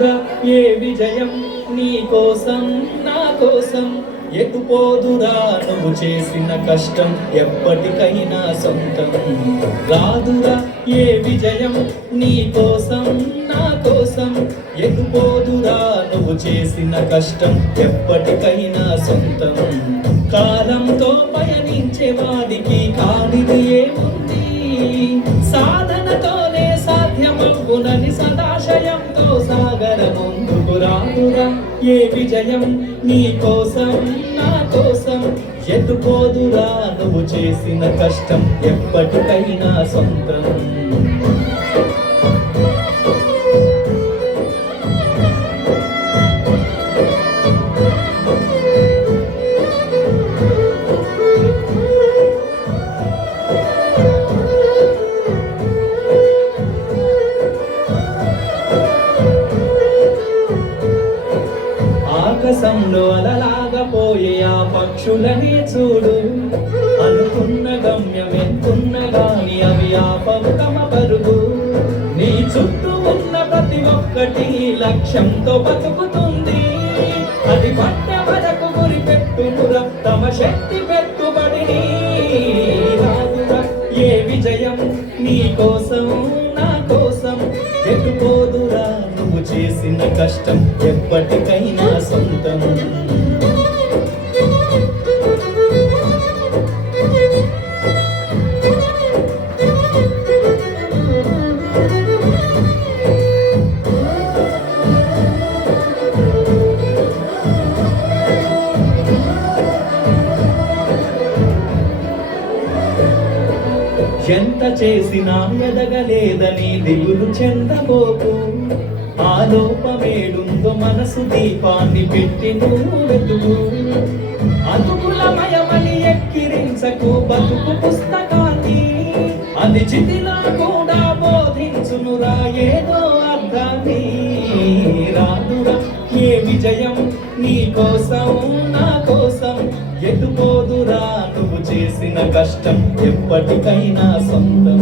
రాదురా ఏ విజయం నీ కోసం నా కోసం ఎటుపోదురా నువ్వు చేసిన కష్టం ఎప్పటికైనా సొంతం రాదురా ఏ విజయం నీ కోసం నా కోసం ఎటుపోదురా నువ్వు చేసిన కష్టం ఎప్పటికైనా సొంతం కాలంతో పయనించే వాడికి కానిది ఏముంది సాధనతోనే సాధ్యమవునని సదాశయంతో సాగర ముందుకు రాదురా ఏ విజయం నీ కోసం నా కోసం ఎటుపోదురా నువ్వు చేసిన కష్టం ఎప్పటికైనా సొంతం ఆకాశంలో అలలాగా పోయే ఆ పక్షులనే చూడు అనుకున్న గమ్యం ఎంతున్న గాని అవి ఆపవు తమ పరుగు నీ చుట్టూ ఉన్న ప్రతి ఒక్కటి లక్ష్యంతో బతుకుతుంది అది పట్ట వరకు గురి పెట్టుమురా తమ శక్తి పెట్టుబడిని రాదురా ఏ విజయం నీ కోసం నా కోసం ఎటుపోదురా నువ్వు చేసిన కష్టం ఎప్పటికైనా సొంతం ఎంత చేసినా ఎదగలేదని దిగులు చెందబోకు ఆ లోపమేడుందో మనసు దీపాన్ని పెట్టి నువ్వు వెతుకు అతుకులమయమని ఎక్కిరించకు బతుకు పుస్తకాన్ని అది చితిలా కూడా బోధించునురా ఏదో అర్థాన్ని రాదురా ఏ విజయం నీ కోసం నా కోసం ఎటుపోదురా నువ్వు చేసిన కష్టం ఎప్పటికైనా సొంతం